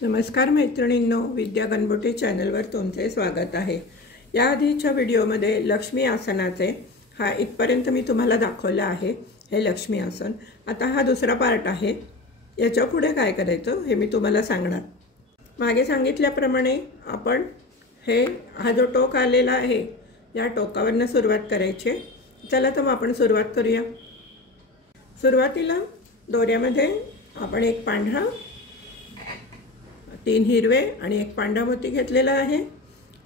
नमस्कार मैत्रिणींनो, विद्या गणबोटे चॅनलवर तुमचे स्वागत आहे। याआधीच्या व्हिडिओमध्ये लक्ष्मी आसनाचे हा इथपर्यंत मी तुम्हाला दाखवलं आहे। हे लक्ष्मी आसन। आता हा दुसरा पार्ट आहे। याच्या पुढे काय करायचं हे मी तुम्हाला सांगणार। मागे सांगितल्याप्रमाणे आपण हा जो टोक आलेला आहे या टोकावरनं सुरुवात करायची। चला तर मग आपण सुरुवात करूया। सुरुवातीला दोऱ्यामध्ये आपण एक पांढरा, 3 हिरवे आणि एक पांढरा मोती घेतलेला आहे।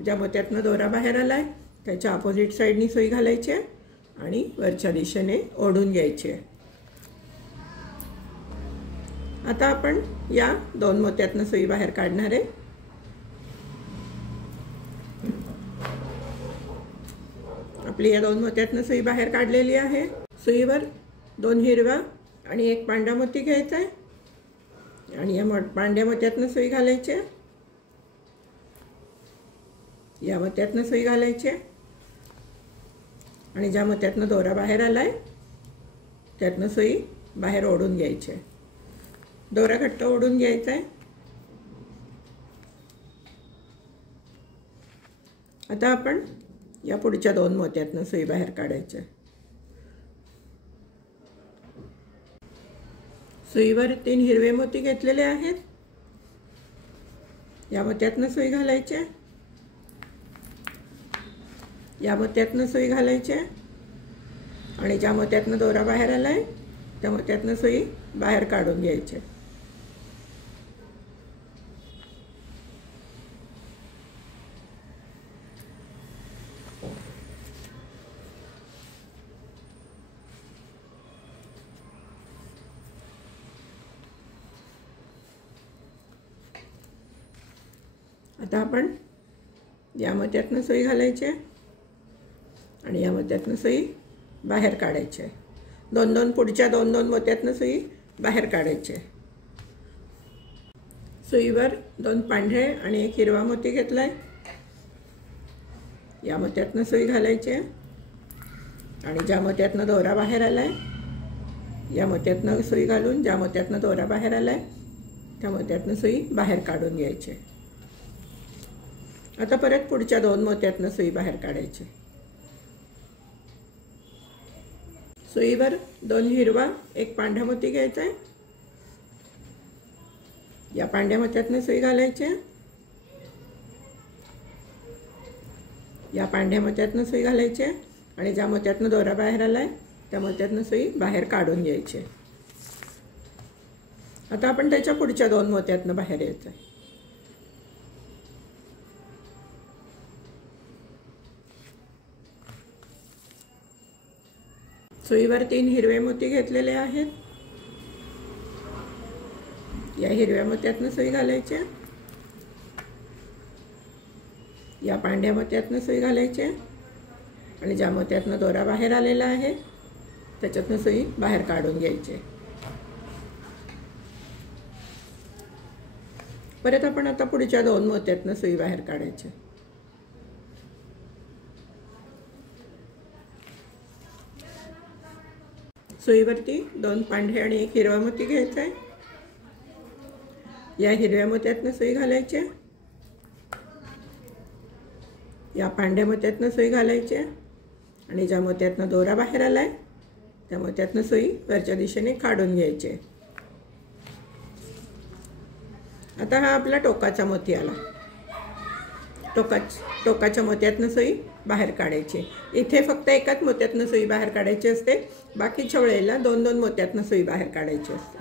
ज्या मोत्यातनं दोरा बाहेर आलाय त्याच्या अपोजिट साइडनी सुई घालायची आणि वरच्या दिशेने ओढून घ्यायची। आता आपण या 2 मोत्यातनं सुई बाहेर काढणार आहे। आपली या 2 मोत्यातनं सुई बाहेर काढलेली आहे। सुईवर 2 हिरवा आणि एक पांढरा मोती घ्यायचा आहे आणि या पांढऱ्या मोत्यातनं सुई घालायची। या मोत्यातनं सुई घालायची आणि ज्या मोत्यातनं दोरा बाहेर आलाय त्यातनं सुई बाहेर ओढून घ्यायची। दोरा घट्ट ओढून घ्यायचा आहे। आता आपण या पुढच्या 2 मोत्यातनं सुई बाहेर काढायची। सुईवर 3 हिरवे मोती घेतलेले आहेत। या मोत्यातनं सुई घालायची। या मोत्यातनं सुई घालायची आणि ज्या मोत्यातनं दोरा बाहेर आलाय त्या मोत्यातनं सुई बाहेर काढून घ्यायची। आता आपण या मोत्यातनं सुई घालायची आणि या मोत्यातनं सुई बाहेर काढायची। पुढच्या 2 मोत्यातनं सुई बाहेर काढायची। सुईवर 2 पांढरे आणि एक हिरवा मोती घेतलाय। या मोत्यातनं सुई घालायची आणि ज्या मोत्यातनं दोरा बाहेर आलाय या मोत्यातनं सुई घालून ज्या मोत्यातनं दोरा बाहेर आलाय त्या मोत्यातनं सुई बाहेर काढून घ्यायची। आता परत पुढच्या 2 मोत्यातनं सुई बाहेर काढायची। सुईवर 2 हिरवा एक पांढरा मोती घ्यायचा आहे। या पांढऱ्या मोत्यातनं सुई घालायची। या पांढऱ्या मोत्यातनं सुई घालायची आणि ज्या मोत्यातनं दोरा बाहेर आलाय त्या मोत्यातनं सुई बाहेर काढून घ्यायची। आता आपण त्याच्या पुढच्या 2 मोत्यातनं बाहेर यायचं आहे। सुईवर 3 हिरवे मोती घेतलेले आहेत। या हिरव्या मोत्यातनं सुई घालायची। या पांढऱ्या मोत्यातनं सुई घालायची आणि ज्या मोत्यातनं दोरा बाहेर आलेला आहे त्याच्यातनं सुई बाहेर काढून घ्यायची। परत आपण आता पुढच्या 2 मोत्यातनं सुई बाहेर काढायची। सुईवरती 2 पांढरे आणि एक हिरवा मोती घ्यायचा आहे। या हिरव्या मोत्यातनं सुई घालायची। या पांढऱ्या मोत्यातनं सुई घालायची आणि ज्या मोत्यातनं दोरा बाहेर आलाय त्या मोत्यातनं सुई वरच्या दिशेने काढून घ्यायची। आता हा आपला टोकाचा मोती आला। टोकाच्या मोत्यातनं सुई बाहेर काढायची। इथे फक्त एकाच मोत्यातनं सुई बाहेर काढायची असते, बाकीच्या वेळेला 2 मोत्यातनं सुई बाहेर काढायची असते।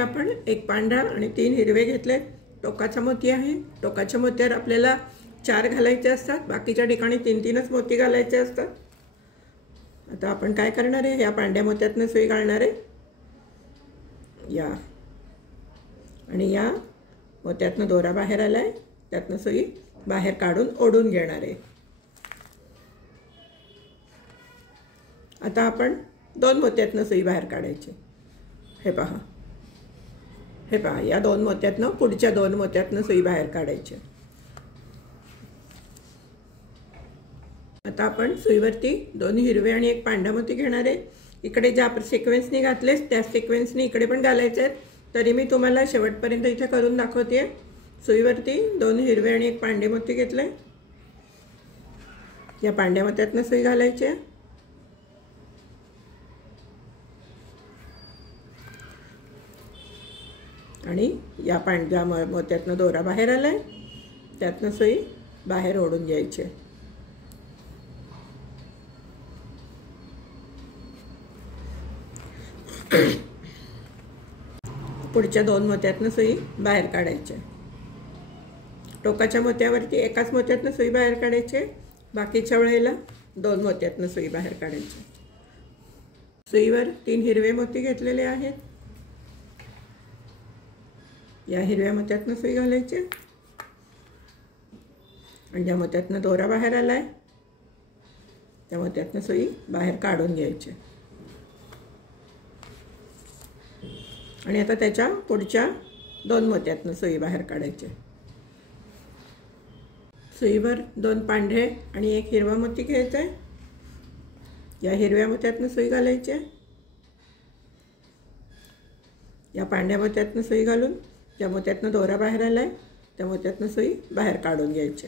आपण एक पांढरा आणि 3 हिरवे घेतले। टोकाचा मोती आहे। टोकाच्या मोत्यावर आपल्याला 4 घालायचे असतात, बाकीच्या ठिकाणी 3-3च मोती घालायचे असतात। आता आपण काय करणार आहे, या पांढऱ्या मोत्यातनं सुई घालणार आहे। या आणि या मोत्यातनं दोरा बाहेर आलाय त्यातनं सुई बाहेर काढून ओढून घेणार आहे। आता आपण 2 मोत्यातनं सुई बाहेर काढायची। हे पहा या 2 मोत्यातनं पुढच्या 2 मोत्यातनं सुई बाहेर काढायची। आता आपण सुईवरती 2 हिरवे आणि एक पांढरा मोती घेणार आहे। इकडे ज्या सिक्वेन्सनी घातलेस त्या सिक्वेन्सनी इकडे पण घालायचे आहेत। तरी मी तुम्हाला शेवटपर्यंत इथे करून दाखवते। सुईवरती 2 हिरवे आणि 1 पांढरे मोती घेतले। या पांढऱ्या मोत्यातनं सुई घालायची आणि या पांढऱ्या मोत्यातनं दोरा बाहेर आलाय, त्यातनं सुई बाहेर ओढून घ्यायची। पुढच्या 2 मोत्यातनं सुई बाहेर काढायची। टोकाच्या मोत्यावरती एकाच मोत्यातनं सुई बाहेर काढायची, बाकीच्या वेळेला 2 मोत्यातनं सुई बाहेर काढायची। सुईवर 3 हिरवे मोती घेतलेले आहेत। या हिरव्या मोत्यातनं सुई घालायची आणि ज्या मोत्यातनं दोरा बाहेर आलाय त्या मोत्यातनं सुई बाहेर काढून घ्यायची आणि आता त्याच्या पुढच्या 2 मोत्यातनं सुई बाहेर काढायची। सुईवर 2 पांढरे आणि 1 हिरवा मोती घ्यायचा आहे। या हिरव्या मोत्यातनं सुई घालायची, या पांढऱ्या मोत्यातनं सुई घालून ज्या मोत्यातनं दोरा बाहेर आलाय त्या मोत्यातनं सुई बाहेर काढून घ्यायची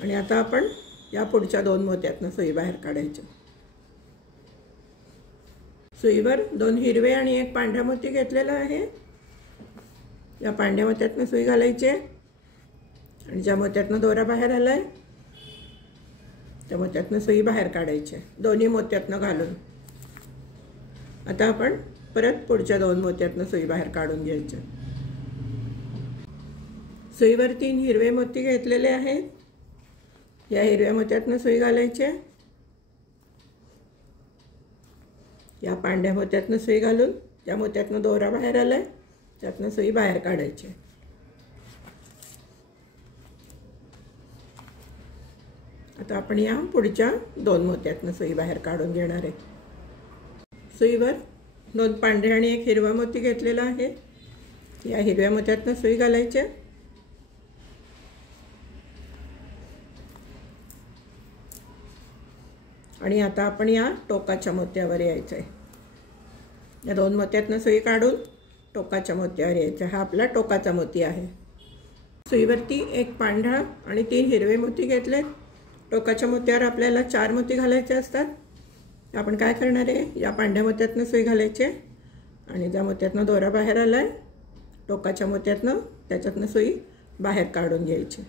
आणि आता आपण या पुढच्या 2 मोत्यातनं सुई बाहेर काढायची। सुईवर 2 हिरवे आणि 1 पांढरा मोती घेतलेला आहे। या पांढऱ्या मोत्यातनं सुई घालायची आणि ज्या मोत्यातनं दोरा बाहेर आलाय त्या मोत्यातनं सुई बाहेर काढायची, दोन्ही मोत्यातनं घालून। आता आपण परत पुढच्या 2 मोत्यातनं सुई बाहेर काढून घ्यायची। सुईवर 3 हिरवे मोती घेतलेले आहेत। या हिरव्या मोत्यातनं सुई घालायची, या पांढऱ्या मोत्यातनं सुई घालून ज्या मोत्यातनं दोरा बाहेर आलाय त्यातनं सुई बाहेर काढायची। आता आपण या पुढच्या 2 मोत्यातनं सुई बाहेर काढून घेणार आहे। सुईवर 2 पांढरे आणि 1 हिरवा मोती घेतलेला आहे। या हिरव्या मोत्यातनं सुई घालायची आणि आता आपण या टोकाच्या मोत्यावर यायचं आहे। या 2 मोत्यातनं सुई काढून टोकाच्या मोत्यावर यायचं। हा आपला टोकाचा मोती आहे। सुईवरती 1 पांढरा आणि 3 हिरवे मोती घेतलेत। टोकाच्या मोत्यावर आपल्याला 4 मोती घालायचे असतात। आपण काय करणार आहे, या पांढऱ्या मोत्यातनं सुई घालायची आणि ज्या मोत्यातनं दोरा बाहेर आलाय टोकाच्या मोत्यातनं त्याच्यातनं सुई बाहेर काढून घ्यायची।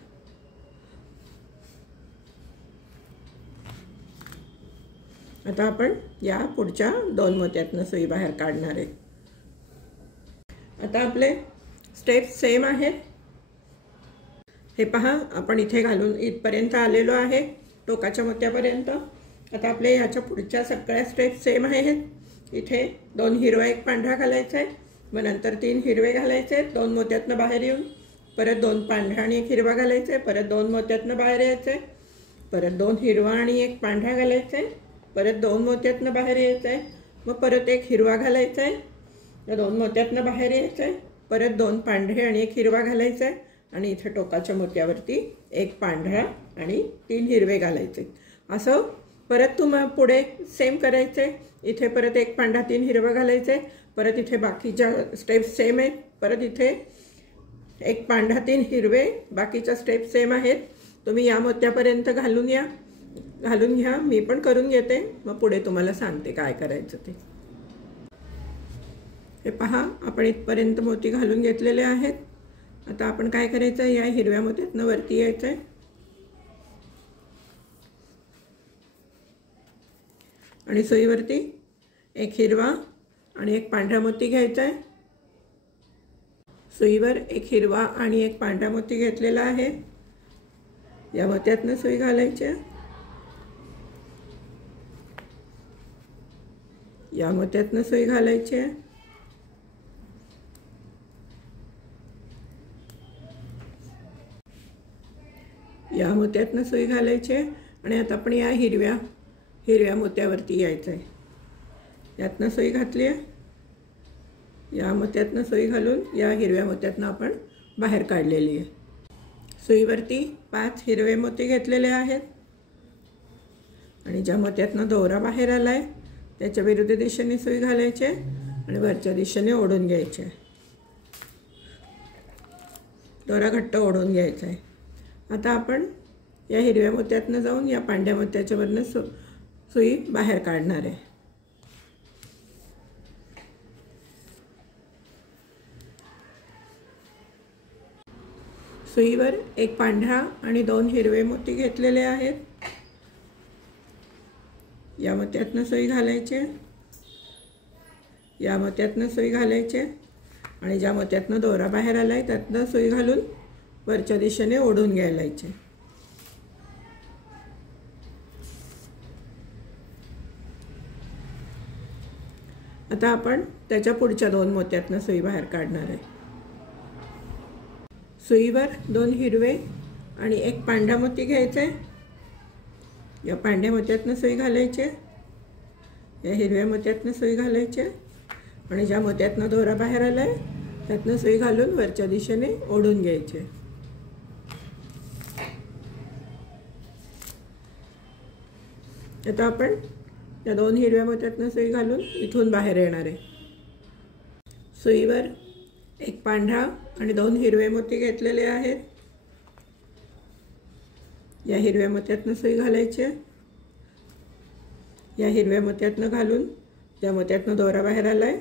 आता आपण या पुढच्या 2 मोत्यातनं सुई बाहेर काढणार आहे। आता आपले स्टेप सेम आहेत। हे पहा, आपण इथे घालून इथपर्यंत आलेलो आहे, टोकाच्या मोत्यापर्यंत। आता आपले याच्या पुढच्या सगळ्या स्टेप सेम आहेत। इथे 2 हिरवा 1 पांढरा घालायचा आहे, मग नंतर 3 हिरवे घालायचे, 2 मोत्यातनं बाहेर येऊन परत 2 पांढरा आणि 1 हिरवा घालायचे, परत 2 मोत्यातनं बाहेर यायचे, परत 2 हिरवा आणि 1 पांढरा घालायचे, परत 2 मोत्यातनं बाहेर यायचं आहे, मग परत 1 हिरवा घालायचा आहे, या 2 मोत्यातनं बाहेर यायचं आहे, परत 2 पांढरे आणि 1 हिरवा घालायचा आहे आणि इथे टोकाच्या मोत्यावरती 1 पांढरा आणि 3 हिरवे घालायचे। असं परत पुढे सेम करायचे। इथे परत 1 पांढरा 3 हिरवा घालायचे, परत इथे बाकीच्या स्टेप सेम आहेत, परत इथे 1 पांढरा 3 हिरवे, बाकीच्या स्टेप सेम आहेत। तुम्ही या मोत्यापर्यंत घालून घ्या, मी पण करून घेते, मग पुढे तुम्हाला सांगते काय करायचं ते। हे पहा, आपण इथपर्यंत मोती घालून घेतलेले आहेत। आता आपण काय करायचं, या हिरव्या मोत्यातनं वरती यायचं आहे आणि सुईवरती 1 हिरवा आणि 1 पांढरा मोती घ्यायचा आहे। सुईवर 1 हिरवा आणि 1 पांढरा मोती घेतलेला आहे। या मोत्यातनं सुई घालायची, या मोत्यातनं सुई घालायची, या मोत्यातनं सुई घालायची आणि आता आपण या हिरव्या मोत्यावरती यायचं आहे। यातनं सुई घातली आहे, या मोत्यातनं सुई घालून या हिरव्या मोत्यातनं आपण बाहेर काढलेली आहे। सुईवरती 5 हिरवे मोती घेतलेले आहेत आणि ज्या मोत्यातनं दोरा बाहेर आलाय त्याच्या विरुद्ध दिशेने सुई घालायची आणि वरच्या दिशेने ओढून घ्यायचे. दोरा घट्ट ओढून घ्यायचा आहे. आता आपण या हिरव्या मोत्यातनं जाऊन या पांढऱ्या मोत्याच्यावरनं सुई बाहेर काढणार आहे. सुईवर एक पांढरा आणि 2 हिरवे मोती घेतलेले आहेत. या मोत्यातनं सुई घालायचे, या मोत्यातनं सुई घालायचे आणि ज्या मोत्यातनं दोरा बाहेर आलाय त्यातनं सुई घालून वरच्या दिशेने ओढून घ्यायचे. आता आपण त्याच्या पुढच्या 2 मोत्यातनं सुई बाहेर काढणार आहे. सुईवर 2 हिरवे आणि 1 पांढरा मोती घ्यायचे. या पांढऱ्या मोत्यातनं सुई घालायचे, या हिरव्या मोत्यातनं सुई घालायचे आणि ज्या मोत्यातनं दोरा बाहेर आलाय त्यातनं सुई घालून वरच्या दिशेने ओढून घ्यायचे. आता आपण या 2 हिरव्या मोत्यातनं सुई घालून इथून बाहेर येणार आहे. सुईवर 1 पांढरा आणि 2 हिरवे मोती घेतलेले आहेत. या हिरव्या मोत्यातनं सुई घालायचे, या हिरव्या मोत्यातनं घालून ज्या मोत्यातनं दोरा बाहेर आलाय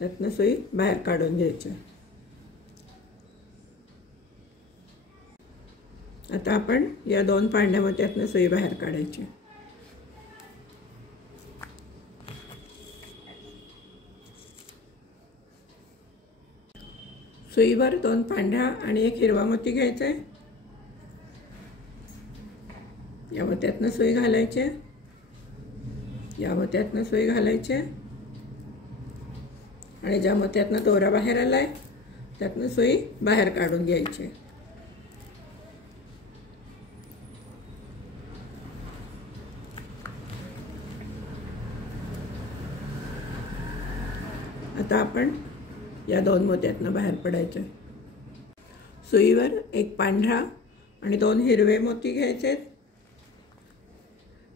त्यातनं सुई बाहेर काढून घ्यायची. आता आपण या 2 पांढऱ्या मोत्यातनं सुई बाहेर काढायची. सुईवर 2 पांढरा आणि 1 हिरवा मोती घ्यायचा आहे. या मोत्यातनं सुई घालायचे, या मोत्यातनं सुई घालायचे आणि ज्या मोत्यातनं दोरा बाहेर आलाय त्यातनं सुई बाहेर काढून घ्यायची. आता आपण या 2 मोत्यातनं बाहेर पडायचं. सुईवर 1 पांढरा आणि 2 हिरवे मोती घ्यायचे.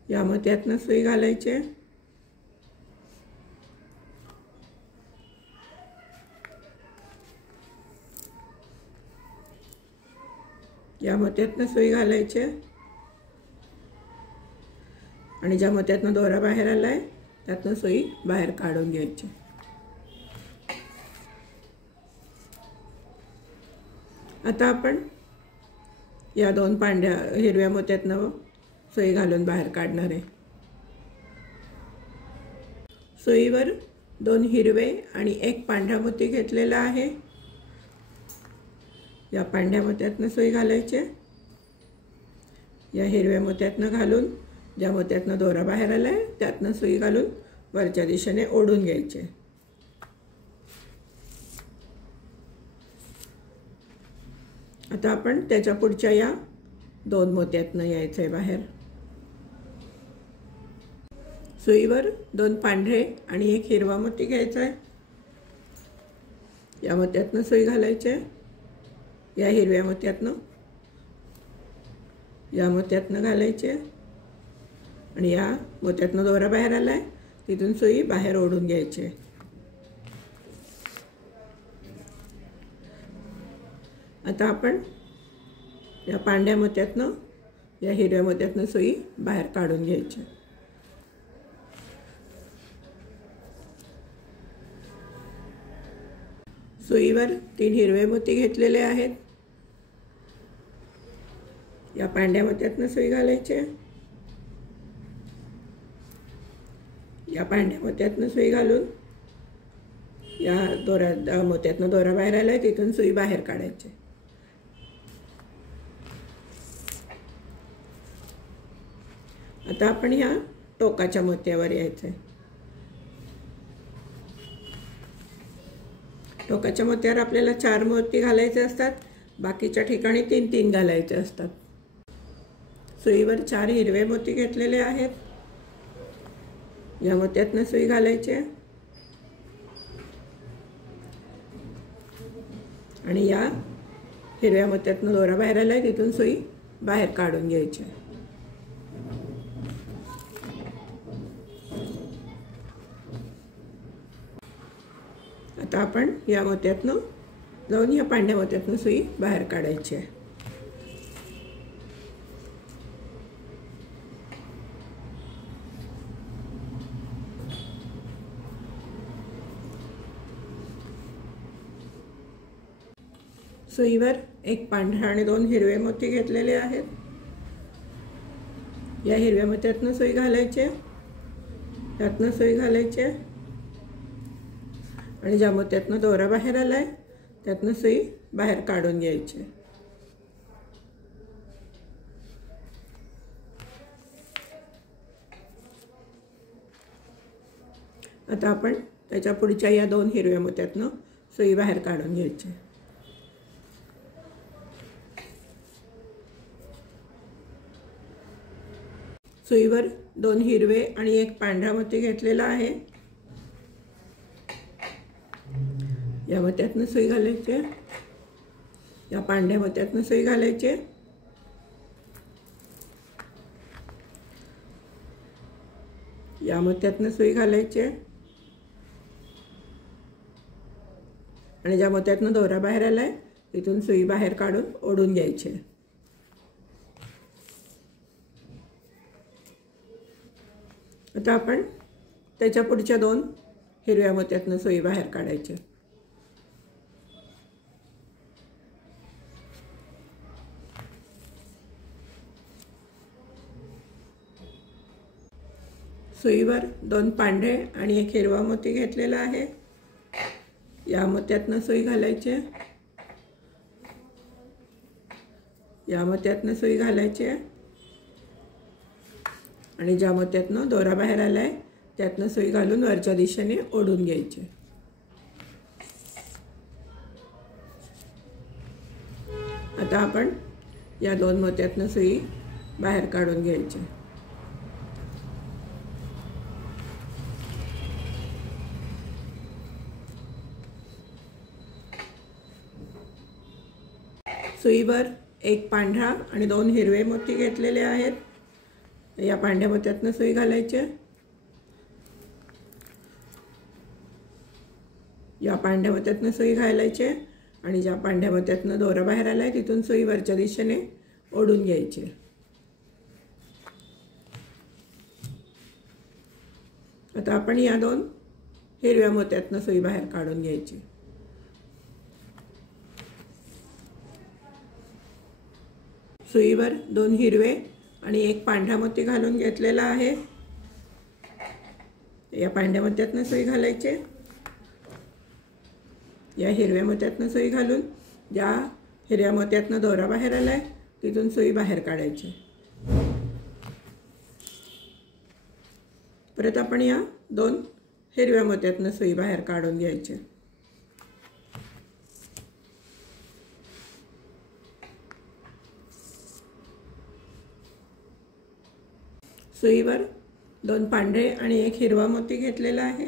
या मोत्यातनं सुई घालायचे, या मोत्यातनं सुई घालायचे आणि ज्या मोत्यातनं दोरा बाहेर आलाय त्यातनं सुई बाहेर काढून घ्यायची. आता आपण या 2 पांढऱ्या हिरव्या मोत्यातनं सुई घालून बाहेर काढणार आहे. सुईवर 2 हिरवे आणि 1 पांढरा मोती घेतलेला आहे. या पांढऱ्या मोत्यातनं सुई घालायचे, या हिरव्या मोत्यातनं घालून ज्या मोत्यातनं दोरा बाहेर आलाय त्यातनं सुई घालून वरच्या दिशेने ओढून घ्यायचे. आता आपण त्याच्या पुढच्या या 2 मोत्यातनं यायचं आहे बाहेर. सुईवर 2 पांढरे आणि 1 हिरवा मोती घ्यायचा आहे. या मोत्यातनं सुई घालायचे, या हिरव्या मोत्यातनं, या मोत्यातनं घालायचे आणि या मोत्यातनं दोरा बाहेर आलाय तिथून सुई बाहेर ओढून घ्यायची. आता आपण या पांढऱ्या मोत्यातनं या हिरव्या मोत्यातनं सुई बाहेर काढून घ्यायची. सुईवर 3 हिरवे मोती घेतलेले आहेत. या पांढऱ्या मोत्यातनं सुई घालायचे, या पांढऱ्या मोत्यातनं सुई घालून या मोत्यातनं दोरा बाहेर आलाय तिथून सुई बाहेर काढायची. आता आपण या टोकाच्या मोत्यावर यायचं. टोकाच्या मोत्यावर आपल्याला 4 मोती घालायचे असतात, बाकीच्या ठिकाणी 3-3 घालायचे असतात. सुईवर 4 हिरवे मोती घेतलेले आहेत. या मोत्यातनं सुई घालायचे आणि या हिरव्या मोत्यातनं दोरा बाहेर आलाय तिथून सुई बाहेर काढून घ्यायची. आता आपण या मोत्यातनं जाऊन या पांढऱ्या मोत्यातनं सुई बाहेर काढायची आहे. सुईवर एक पांढरा आणि 2 हिरवे मोती घेतलेले आहेत. या हिरव्या मोत्यातनं सुई घालायची, त्यातनं सुई घालायची आणि ज्या मोत्यातनं दोरा बाहेर आलाय त्यातनं सुई बाहेर काढून घ्यायची. आता आपण त्याच्या पुढच्या या 2 हिरव्या मोत्यातनं सुई बाहेर काढून घ्यायची. सुईवर 2 हिरवे आणि 1 पांढरा मोती घेतलेला आहे. या मोत्यातनं सुई घालायची, या पांढऱ्या मोत्यातनं सुई घालायची, या मोत्यातनं सुई घालायची आणि ज्या मोत्यातनं दोरा बाहेर आलाय तिथून सुई बाहेर काढून ओढून घ्यायची. आता आपण त्याच्या पुढच्या 2 हिरव्या मोत्यातनं सुई बाहेर काढायची. सुईवर 2 पांढरे आणि 1 हिरवा मोती घेतलेला आहे. या मोत्यातनं सुई घालायची, या मोत्यातनं सुई घालायची आणि ज्या मोत्यातनं दोरा बाहेर आलाय त्यातनं सुई घालून वरच्या दिशेने ओढून घ्यायची. आता आपण या 2 मोत्यातनं सुई बाहेर काढून घ्यायची. सुईवर 1 पांढरा आणि 2 हिरवे मोती घेतलेले आहेत. या पांढऱ्या मोत्यातनं सुई घालायची, या पांढऱ्या मोत्यातनं सुई घालायची आणि ज्या पांढऱ्या मोत्यातनं दोरा बाहेर आलाय तिथून सुई वरच्या दिशेने ओढून घ्यायची. आता आपण या 2 हिरव्या मोत्यातनं सुई बाहेर काढून घ्यायची. सुईवर 2 हिरवे आणि 1 पांढरा मोती घालून घेतलेला आहे. या पांढऱ्या मोत्यातनं सुई घालायची, या हिरव्या मोत्यातनं सुई घालून ज्या हिरव्या मोत्यातनं दोरा बाहेर आलाय तिथून सुई बाहेर काढायची. परत आपण या 2 हिरव्या मोत्यातनं सुई बाहेर काढून घ्यायची. सुईवर 2 पांढरे आणि 1 हिरवा मोती घेतलेला आहे.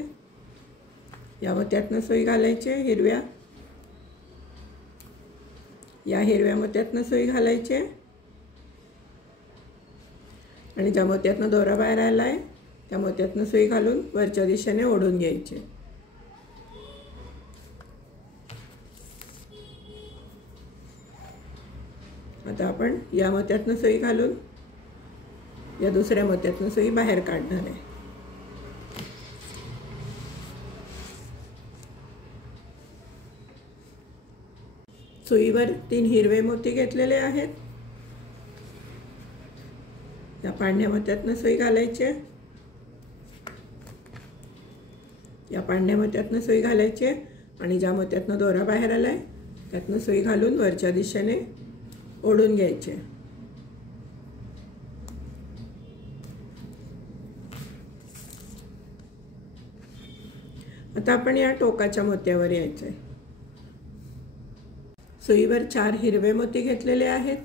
या मोत्यातनं सुई घालायची हिरव्या, या हिरव्या मोत्यातनं सुई घालायची आणि ज्या मोत्यातनं दोरा बाहेर आलाय त्या मोत्यातनं सुई घालून वरच्या दिशेने ओढून घ्यायची. आता आपण या मोत्यातनं सुई घालून या दुसऱ्या मोत्यातनं सुई बाहेर काढणार आहे. सुईवर 3 हिरवे मोती घेतलेले आहेत. या पांढऱ्या मोत्यातनं सुई घालायची, या पांढऱ्या मोत्यातनं सुई घालायची आणि ज्या मोत्यातनं दोरा बाहेर आलाय त्यातनं सुई घालून वरच्या दिशेने ओढून घ्यायचे. आता आपण या टोकाच्या मोत्यावर यायचं आहे. सुईवर 4 हिरवे मोती घेतलेले आहेत.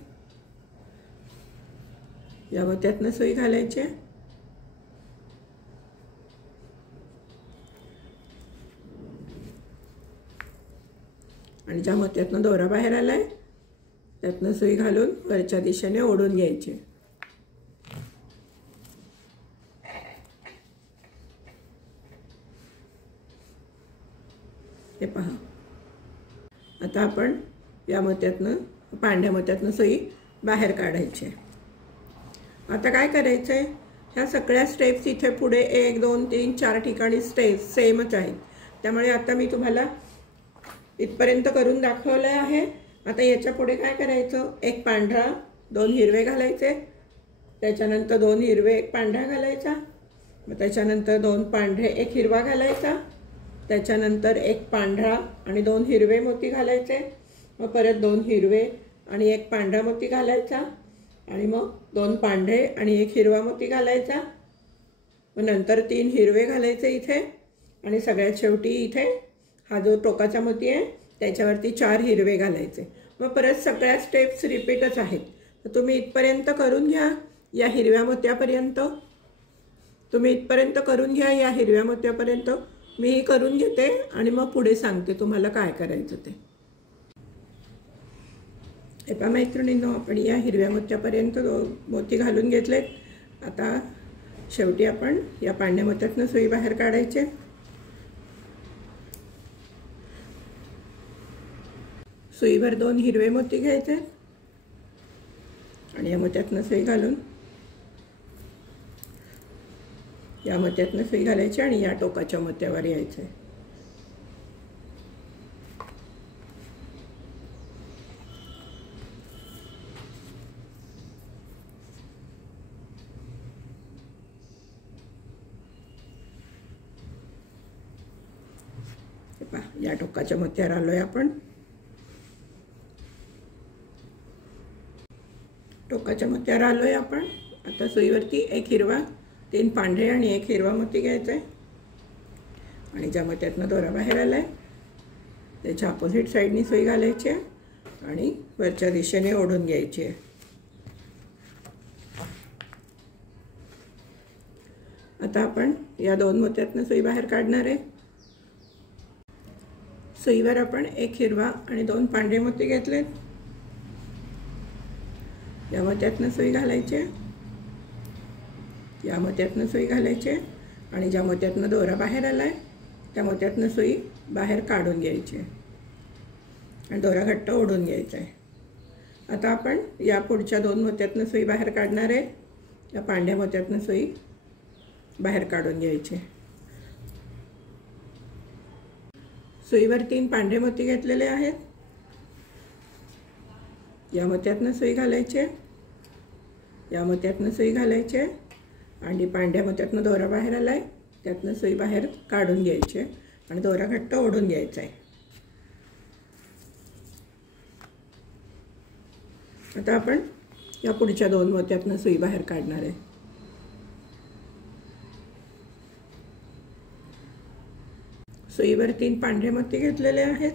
या मोत्यातनं सुई घालायची, आणि ज्या मोत्यातनं दोरा बाहेर आलाय त्यातनं सुई घालून वरच्या दिशेने ओढून घ्यायची. हे पहा, आता आपण या मोत्यातनं, पांढऱ्या मोत्यातनं सुई बाहेर काढायची. आता काय करायचं आहे, ह्या सगळ्या स्टेप्स इथे पुढे 1 2 3 4 ठिकाणी स्टेप्स सेमच आहेत. त्यामुळे आता मी तुम्हाला इथपर्यंत करून दाखवलं आहे. आता याच्या पुढे काय करायचं, एक पांढरा 2 हिरवे घालायचे, त्याच्यानंतर 2 हिरवे 1 पांढरा घालायचा, मग त्याच्यानंतर 2 पांढरे 1 हिरवा घालायचा, त्याच्यानंतर 1 पांढरा आणि 2 हिरवे मोती घालायचे, मग परत 2 हिरवे आणि 1 पांढरा मोती घालायचा, आणि मग 2 पांढरे आणि 1 हिरवा मोती घालायचा, मग नंतर 3 हिरवे घालायचे इथे, आणि सगळ्यात शेवटी इथे हा जो टोकाचा मोती आहे त्याच्यावरती 4 हिरवे घालायचे. मग परत सगळ्या स्टेप्स रिपीटच आहेत. तर तुम्ही इथपर्यंत करून घ्या, या हिरव्या मोत्यापर्यंत तुम्ही इथपर्यंत करून घ्या, या हिरव्या मोत्यापर्यंत मी करून घेते आणि मग पुढे सांगते तुम्हाला काय करायचं ते. हे पहा मैत्रिणींनो, आपण या हिरव्या मोत्यापर्यंत मोती घालून घेतलेत. आता शेवटी आपण या पांढऱ्या मोत्यातनं सुई बाहेर काढायचे. सुईवर 2 हिरवे मोती घ्यायचे आणि या मोत्यातनं सुई घालून या मोत्यातनं सुई घालायची आणि या टोकाच्या मोत्यावर यायचं. या टोकाच्या मोत्यावर आलोय आपण. टोकाच्या मोत्यावर आलोय आपण. आता सुईवरती 1 हिरवा 3 पांढरे आणि 1 हिरवा मोती घ्यायचा आहे, आणि ज्या मोत्यातनं दोरा बाहेर आलाय त्याच्या अपोजिट साईडनी सुई घालायची आहे आणि वरच्या दिशेने ओढून घ्यायची आहे. आता आपण या 2 मोत्यातनं सुई बाहेर काढणार आहे. सुईवर आपण 1 हिरवा आणि 2 पांढरे मोती घेतलेत. या मोत्यातनं सुई घालायचे, या मोत्यातनं सुई घालायचे, आणि ज्या मोत्यातनं दोरा बाहेर आलाय त्या मोत्यातनं सुई बाहेर काढून घ्यायची आणि दोरा घट्ट ओढून घ्यायचा आहे. आता आपण या पुढच्या 2 मोत्यातनं सुई बाहेर काढणार आहे. या पांढऱ्या मोत्यातनं सुई बाहेर काढून घ्यायची. सुईवर 3 पांढरे मोती घेतलेले आहेत. या मोत्यातनं सुई घालायचे, या मोत्यातनं सुई घालायचे, आणि पांढऱ्या मोत्यातनं दोरा बाहेर आलाय त्यातनं सुई बाहेर काढून घ्यायची आणि दोरा घट्ट ओढून घ्यायचा आहे. आता आपण या पुढच्या 2 मोत्यातनं सुई बाहेर काढणार आहे. सुईवर 3 पांढरे मोती घेतलेले आहेत.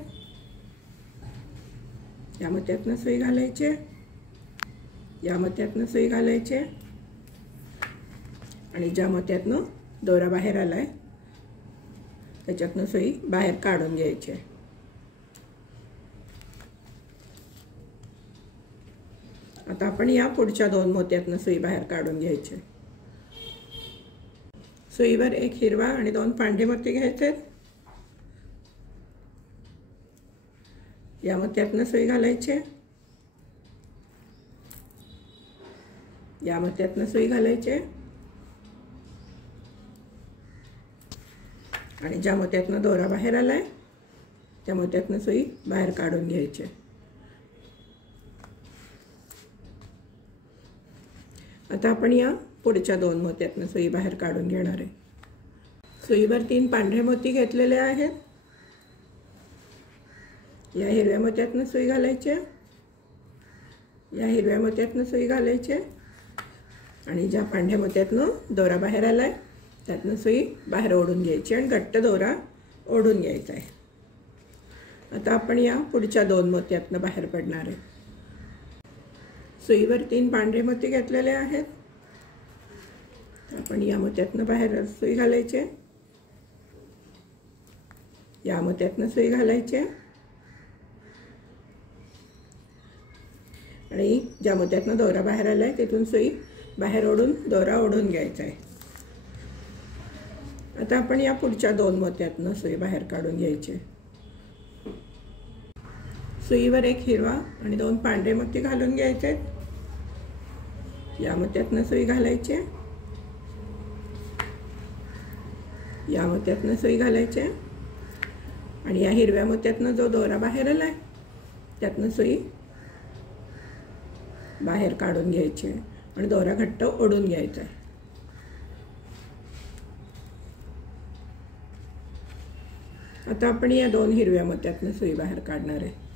या मोत्यातनं सुई घालायचे, या मोत्यातनं सुई घालायचे, आणि ज्या मोत्यातनं दोरा बाहेर आलाय त्याच्यातनं सुई बाहेर काढून घ्यायची. आता आपण या पुढच्या 2 मोत्यातनं सुई बाहेर काढून घ्यायची. सुईवर 1 हिरवा आणि 2 पांढरे मोती घ्यायचे. या मोत्यातनं सुई घालायचे, या मोत्यातनं सुई घालायचे, आणि ज्या मोत्यातनं दोरा बाहेर आलाय त्या मोत्यातनं सुई बाहेर काढून घ्यायचे. आता आपण या पुढच्या 2 मोत्यातनं सुई बाहेर काढून घेणार आहे. सुईवर 3 पांढरे मोती घेतलेले आहेत. या हिरव्या मोत्यातनं सुई घालायचे, या हिरव्या मोत्यातनं सुई घालायचे, आणि ज्या पांढऱ्या मोत्यातनं दोरा बाहेर आलाय त्यातनं सुई बाहेर ओढून घ्यायची आणि घट्ट दोरा ओढून घ्यायचा आहे. आता आपण या पुढच्या 2 मोत्यातनं बाहेर पडणार आहे. सुईवर 3 पांढरे मोती घेतलेले आहेत. आपण या मोत्यातनं बाहेर सुई घालायचे, या मोत्यातनं सुई घालायचे, आणि ज्या मोत्यातनं दोरा बाहेर आलाय तिथून सुई बाहेर ओढून दोरा ओढून घ्यायचा आहे. आता आपण या पुढच्या 2 मोत्यातनं सुई बाहेर काढून घ्यायची. सुईवर एक हिरवा आणि 2 पांढरे मोती घालून घ्यायचे। या मोत्यातनं सुई घालायची, या मोत्यातनं सुई घालायची आणि या हिरव्या मोत्यातनं जो दोरा बाहेर आलाय त्यातनं सुई बाहेर काढून घ्यायची आणि दोरा घट्ट ओढून घ्यायचा। आता आपण या 2 हिरव्या मोत्यातनं सुई बाहेर काढणार आहे।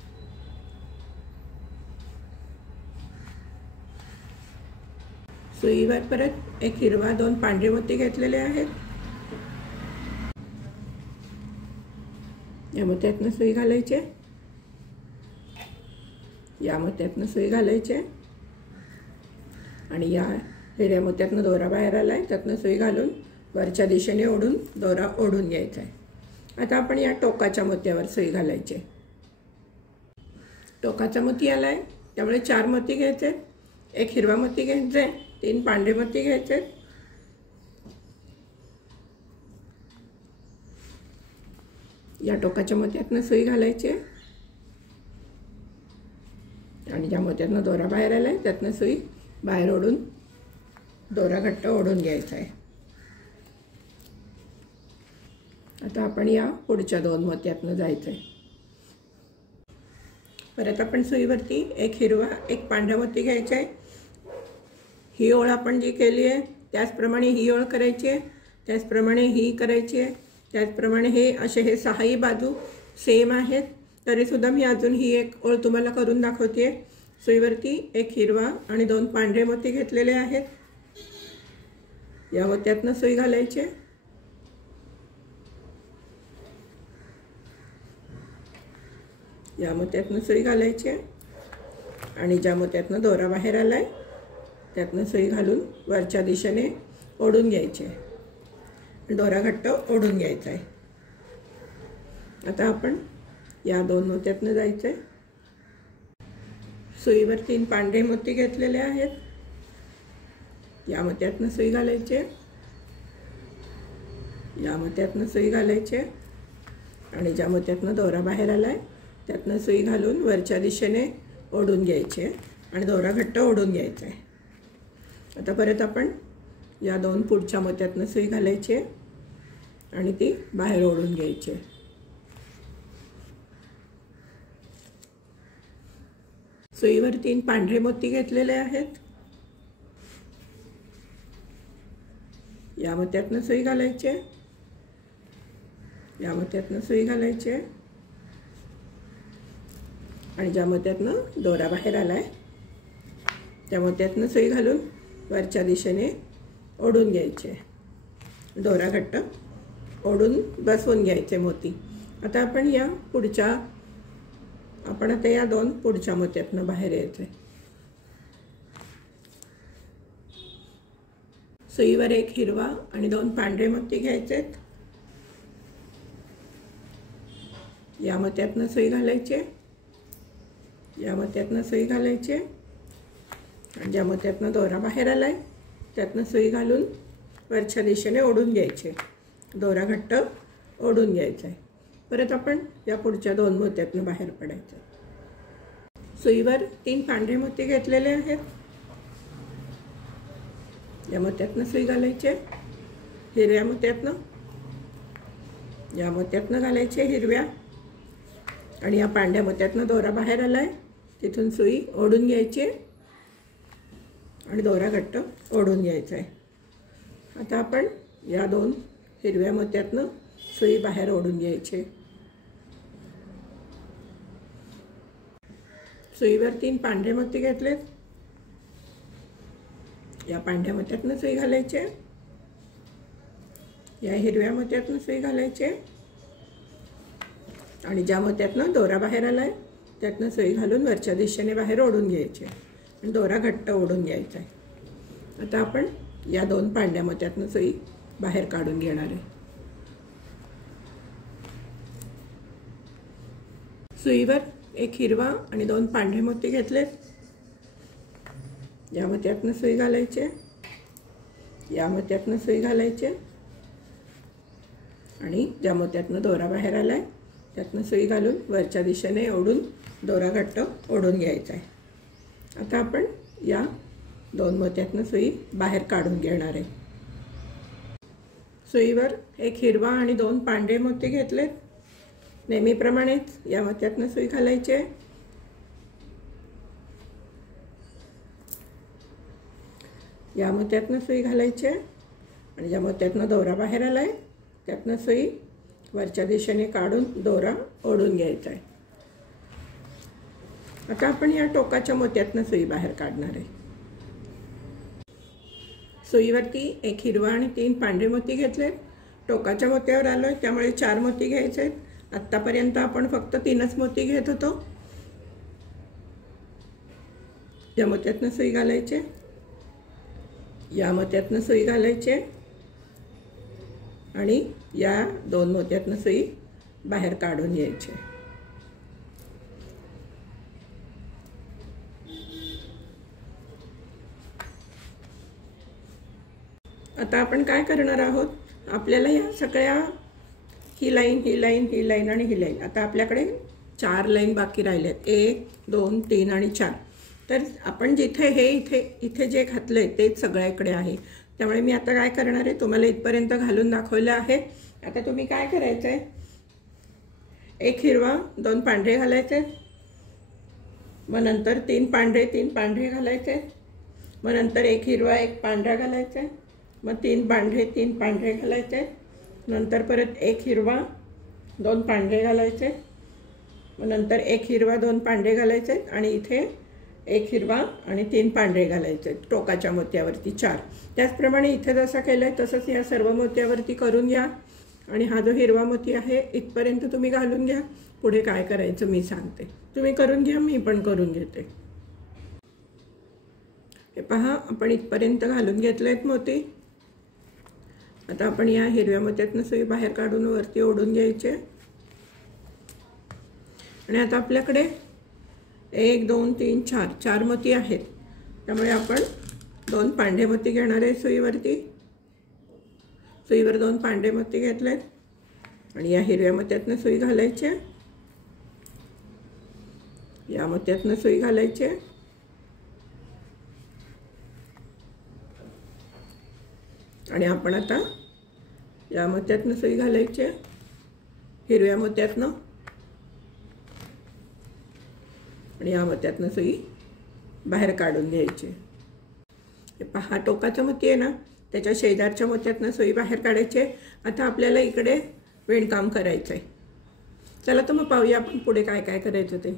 सुईवर परत एक हिरवा 2 पांढरे मोती घेतलेले आहेत। या मोत्यातनं सुई घालायची, या मोत्यातनं सुई घालायची आणि या हिरव्या मोत्यातनं दोरा बाहेर आलाय त्यातनं सुई घालून वरच्या दिशेने ओढून दोरा ओढून घ्यायचा आहे। आता आपण या टोकाच्या मोत्यावर सुई घालायची। टोकाचा मोती आलाय त्यामुळे 4 मोती घ्यायचे, एक हिरवा मोती घ्यायचे, 3 पांढरे मोती घ्यायचे या टोकाच्या मोत्यातनं सुई घालायची आणि ज्या मोत्यातनं दोरा बाहेर आलाय त्यातनं सुई बाहेर ओढून दोरा घट्ट ओढून घ्यायचा आहे। आता आपण या पुढच्या 2 मोत्यातनं जायचं आहे। परत आपण सुईवरती एक हिरवा एक पांढरा मोती घ्यायचा आहे। ही ओळ आपण जी केली आहे त्याचप्रमाणे ही ओळ करायची आहे, त्याचप्रमाणे ही करायची आहे, त्याचप्रमाणे हे असे हे 6ही बाजू सेम आहेत। तरीसुद्धा मी अजून ही एक ओळ तुम्हाला करून दाखवते। सुईवरती एक हिरवा आणि 2 पांढरे मोती घेतलेले आहेत। या मोत्यातनं सुई घालायची, या मोत्यातनं सुई घालायची आणि ज्या मोत्यातनं दोरा बाहेर आलाय त्यातनं सुई घालून वरच्या दिशेने ओढून घ्यायचे, दोरा घट्ट ओढून घ्यायचा आहे। आता आपण या 2 मोत्यातनं जायचं आहे। सुईवर 3 पांढरे मोती घेतलेले आहेत। या मोत्यातनं सुई घालायची, या मोत्यातनं सुई घालायची आणि ज्या मोत्यातनं दोरा बाहेर आलाय त्यातनं सुई घालून वरच्या दिशेने ओढून घ्यायचे आणि दोरा घट्ट ओढून घ्यायचा आहे। आता परत आपण या 2 पुढच्या मोत्यातनं सुई घालायची आणि ती बाहेर ओढून घ्यायची। सुईवर 3 पांढरे मोती घेतलेले आहेत। या मोत्यातनं सुई घालायची, या मोत्यातनं सुई घालायची आणि ज्या मोत्यातनं दोरा बाहेर आलाय त्या मोत्यातनं सुई घालून वरच्या दिशेने ओढून घ्यायचे, दोरा घट्ट ओढून बसवून घ्यायचे मोती। आता आपण या पुढच्या आता या 2 पुढच्या मोत्यातनं बाहेर यायचे। सुईवर एक हिरवा आणि 2 पांढरे मोती घ्यायचे। या मोत्यातनं सुई घालायची, या मोत्यातनं सुई घालायची आणि ज्या मोत्यातनं दोरा बाहेर आलाय त्यातनं सुई घालून वरच्या दिशेने ओढून घ्यायचे, दोरा घट्ट ओढून घ्यायचा आहे। परत आपण या पुढच्या 2 मोत्यातनं बाहेर पडायचं। सुईवर 3 पांढरे मोती घेतलेले आहेत। या मोत्यातनं सुई घालायची, हिरव्या मोत्यातनं, या मोत्यातनं घालायचे हिरव्या आणि या पांढऱ्या मोत्यातनं दोरा बाहेर आलाय तिथून सुई ओढून घ्यायची आणि दोरा घट्ट ओढून घ्यायचा आहे। आता आपण या 2 हिरव्या मोत्यातनं सुई बाहेर ओढून घ्यायची। सुईवर 3 पांढरे मोती घेतलेत। या पांढऱ्या मोत्यातनं सुई घालायची, या हिरव्या मोत्यातनं सुई घालायची आणि ज्या मोत्यातनं दोरा बाहेर आलाय त्यातनं सुई घालून वरच्या दिशेने बाहेर ओढून घ्यायचे आणि दोरा घट्ट ओढून घ्यायचा आहे। आता आपण या 2 पांढऱ्या मोत्यातनं सुई बाहेर काढून घेणार आहे। सुईवर एक हिरवा आणि 2 पांढरे मोती घेतलेत। या मोत्यातनं सुई घालायची, या मोत्यातनं सुई घालायची आणि ज्या मोत्यातनं दोरा बाहेर आलाय त्यातनं सुई घालून वरच्या दिशेने ओढून दोरा घट्ट ओढून घ्यायचा आहे। आता आपण या 2 मोत्यातनं सुई बाहेर काढून घेणार आहे। सुईवर एक हिरवा आणि 2 पांढरे मोती घेतलेत। नेहमीप्रमाणेच या मोत्यातनं सुई घालायची आहे। या मोत्यातनं सुई घालायची आहे आणि ज्या मोत्यातनं दोरा बाहेर आलाय त्यातनं सुई वरच्या दिशेने काढून दोरा ओढून घ्यायचा आहे। आता आपण या टोकाच्या मोत्यातनं सुई बाहेर काढणार आहे। सुईवरती एक हिरवा आणि 3 पांढरे मोती घेतले। टोकाच्या मोत्यावर आलोय त्यामुळे 4 मोती घ्यायचे आहेत। आत्तापर्यंत आपण फक्त 3च मोती घेत होतो। या मोत्यातनं सुई घालायची, या मोत्यातनं सुई घालायची आणि या 2 मोत्यातनं सुई बाहेर काढून घ्यायची। आता आपण काय करणार आहोत, आपल्याला या सगळ्या ही लाईन ही लाईन ही लाईन आणि ही लाईन, आता आपल्याकडे 4 लाईन बाकी राहिलेत, 1 2 3 आणि 4। तर आपण जिथे हे इथे जे घातलंय तेच सगळ्याकडे आहे। त्यामुळे मी आता काय करणार आहे, तुम्हाला इथपर्यंत घालून दाखवलं आहे। आता तुम्ही काय करायचं आहे, एक हिरवा 2 पांढरे घालायचे, मग नंतर 3 पांढरे 3 पांढरे घालायचे, मग नंतर एक हिरवा 1 पांढरा घालायचा, मग 3 पांढरे 3 पांढरे घालायचे, नंतर परत एक हिरवा 2 पांढरे घालायचे, मग नंतर एक हिरवा 2 पांढरे घालायचे आणि इथे एक हिरवा आणि 3 पांढरे घालायचे टोकाच्या मोत्यावरती 4। त्याचप्रमाणे इथे जसं केलंय तसंच या सर्व मोत्यावरती करून घ्या आणि हा जो हिरवा मोती आहे इथपर्यंत तुम्ही घालून घ्या। पुढे काय करायचं मी सांगते, तुम्ही करून घ्या, मी पण करून घेते। हे पहा, आपण इथपर्यंत घालून घेतलेत मोती। आता आपण या हिरव्या मोत्यातनं सुई बाहेर काढून वरती ओढून घ्यायचे आणि आता आपल्याकडे 1 2 3 4 4 मोती आहेत। त्यामुळे आपण 2 पांढरे मोती घेणार आहे सुईवरती। सुईवर 2 पांढरे मोती घेतलेत आणि या हिरव्या मोत्यातनं सुई घालायची, या मोत्यातनं सुई घालायची आणि आपण आता या मोत्यातनं सुई घालायची, हिरव्या मोत्यातनं आणि या मोत्यातनं सुई बाहेर काढून घ्यायची। हे पहा, टोकाचं मोती आहे ना त्याच्या शेजारच्या मोत्यातनं सुई बाहेर काढायची। आता आपल्याला इकडे विणकाम करायचं आहे। चला तर मग पाहूया आपण पुढे काय काय करायचं ते।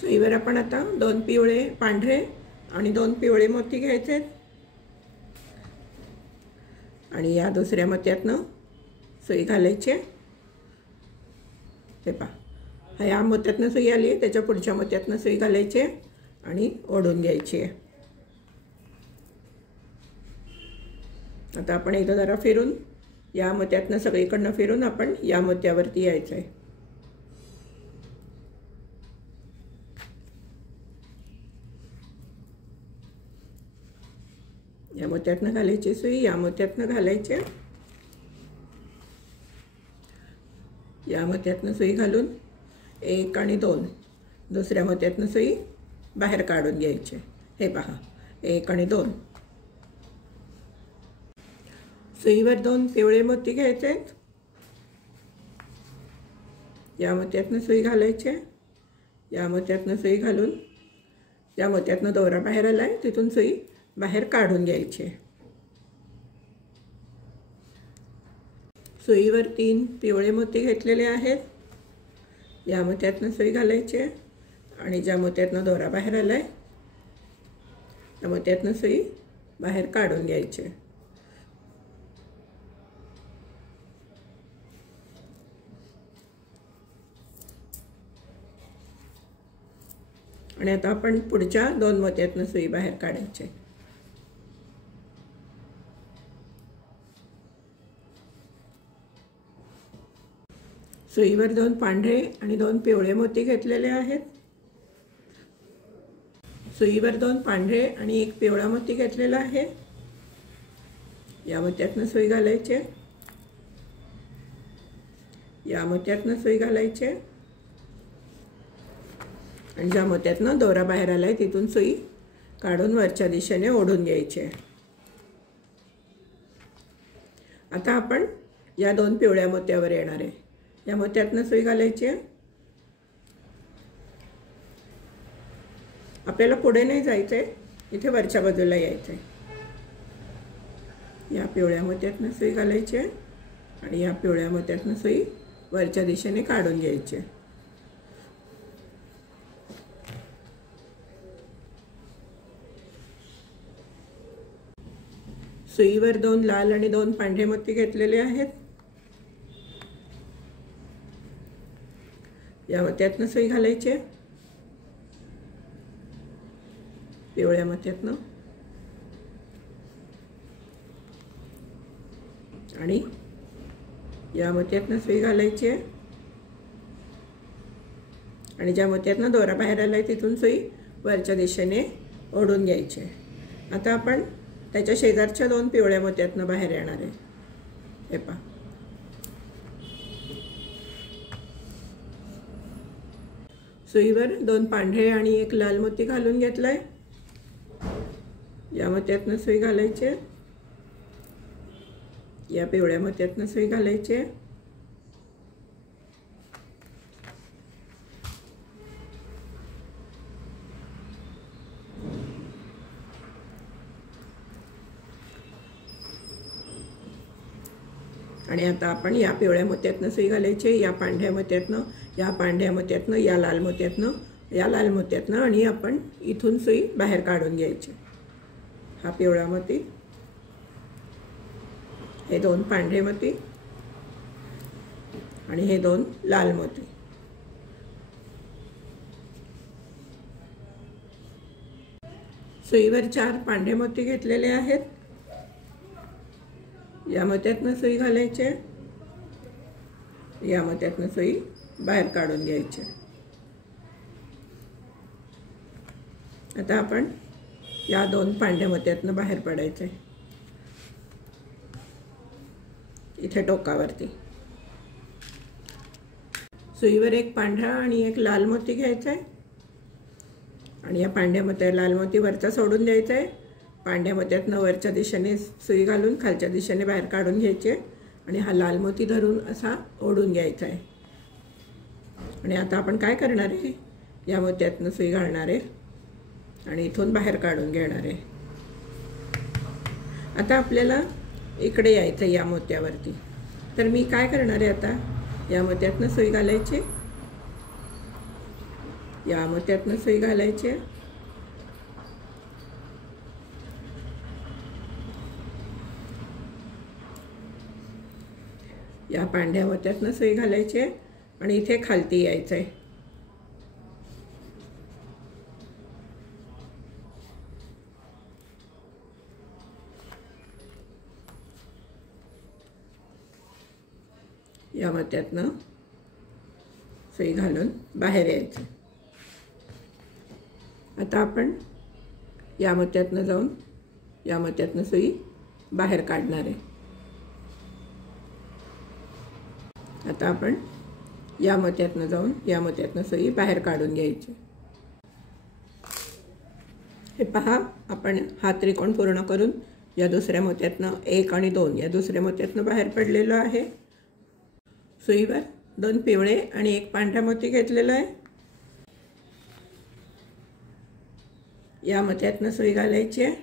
सुईवर आपण आता 2 पिवळे पांढरे आणि 2 पिवळे मोती घ्यायचे आणि या दुसऱ्या मोत्यातनं सुई घालायची। हे पहा, या मोत्यातनं सुई आली आहे, त्याच्या पुढच्या मोत्यातनं सुई घालायची आणि ओढून घ्यायची आहे। आता आपण इथं जरा फिरून या मोत्यातनं सगळीकडनं फिरून आपण या मोत्यावरती यायचं आहे। या मोत्यातनं घालायची सुई, या मोत्यातनं घालायची, या मोत्यातनं सुई घालून 1 आणि 2 दुसऱ्या मोत्यातनं सुई बाहेर काढून घ्यायची। हे पहा, 1 आणि 2 सुईवर 2 पिवळे मोती घ्यायचे, या मोत्यातनं सुई घालायची, या मोत्यातनं सुई घालून या मोत्यातनं दोरा बाहेर आलाय तिथून सुई बाहेर काढून घ्यायची। सुईवर 3 पिवळे मोती घेतलेले आहेत, या मोत्यातनं सुई घालायची आणि ज्या मोत्यातनं दोरा बाहेर आलाय त्या मोत्यातनं सुई बाहेर काढून घ्यायची। आणि आता आपण पुढच्या 2 मोत्यातनं सुई बाहेर काढायची। सुईवर 2 पांढरे आणि 2 पिवळे मोती घेतलेले आहेत। सुईवर 2 पांढरे आणि 1 पिवळा मोती घेतलेला आहे, या मोत्यातनं सुई घालायची, या मोत्यातनं सुई घालायची आणि ज्या मोत्यातनं दोरा बाहेर आलाय तिथून सुई काढून वरच्या दिशेने ओढून घ्यायची. आता आपण या 2 पिवळ्या मोत्यावर येणार आहे. या मोत्यातनं सुई घालायची. आपल्याला पुढे नाही जायचंय, इथे वरच्या बाजूला यायचंय. या पिवळ्या मोत्यातनं सुई घालायची आणि या पिवळ्या मोत्यातनं सुई वरच्या दिशेने काढून घ्यायची. सुईवर 2 लाल आणि 2 पांढरे मोती घेतलेले आहेत. या मोत्यातनं सुई घालायची, पिवळ्या मोत्यातनं, आणि या मोत्यातनं सुई घालायची आणि ज्या मोत्यातनं दोरा बाहेर आलाय तिथून सुई वरच्या दिशेने ओढून घ्यायची. आता आपण त्याच्या शेजारच्या 2 पिवळ्या मोत्यातनं बाहेर येणार आहे. हे पहा, सुईवर 2 पांढरे आणि 1 लाल मोती घालून घेतलाय. या मोत्यातनं सुई घालायची, या पिवळ्या मोत्यातनं सुई घालायची आणि आता आपण या पिवळ्या मोत्यातनं सुई घालायची, या पांढऱ्या मोत्यातनं, या पांढऱ्या मोत्यातनं, या लाल मोत्यातनं, या लाल मोत्यातनं, आणि आपण इथून सुई बाहेर काढून घ्यायची. हा पिवळा मोती, हे 2 पांढरे मोती आणि हे 2 लाल मोती. सुईवर 4 पांढरे मोती घेतलेले आहेत. या मोत्यातनं सुई घालायची, या मोत्यातनं सुई बाहेर काढून घ्यायची. आता आपण या 2 पांढऱ्या मोत्यातनं बाहेर पडायचे. इथे टोकावरती सुईवर 1 पांढरा आणि 1 लाल मोती घ्यायचा आहे आणि या पांढऱ्या मोत्या लाल मोती वरचा सोडून द्यायचा आहे. पांढऱ्या मोत्यातनं वरच्या दिशेने सुई घालून खालच्या दिशेने बाहेर काढून घ्यायचे आणि हा लाल मोती धरून असा ओढून घ्यायचा आहे. आणि आता आपण काय करणार आहे, या मोत्यातनं सुई घालणार आहे आणि इथून बाहेर काढून घेणार आहे. आता आपल्याला इकडे यायचं या मोत्यावरती. तर मी काय करणार आहे, आता या मोत्यातनं सुई घालायची, या मोत्यातनं सुई घालायची, या पांढऱ्या मोत्यातनं सुई घालायची आणि इथे खालती यायचं आहे. या मोत्यातनं सुई घालून बाहेर यायचं. आता आपण या मोत्यातनं जाऊन या मोत्यातनं सुई बाहेर काढणार आहे. आता आपण या मोत्यातनं जाऊन या मोत्यातनं सुई बाहेर काढून घ्यायची. हे पहा, आपण हा त्रिकोण पूर्ण करून या दुसऱ्या मोत्यातनं 1 आणि 2 या दुसऱ्या मोत्यातनं बाहेर पडलेलो आहे. सुईवर 2 पिवळे आणि 1 पांढरा मोती घेतलेला आहे. या मोत्यातनं सुई घालायची आहे,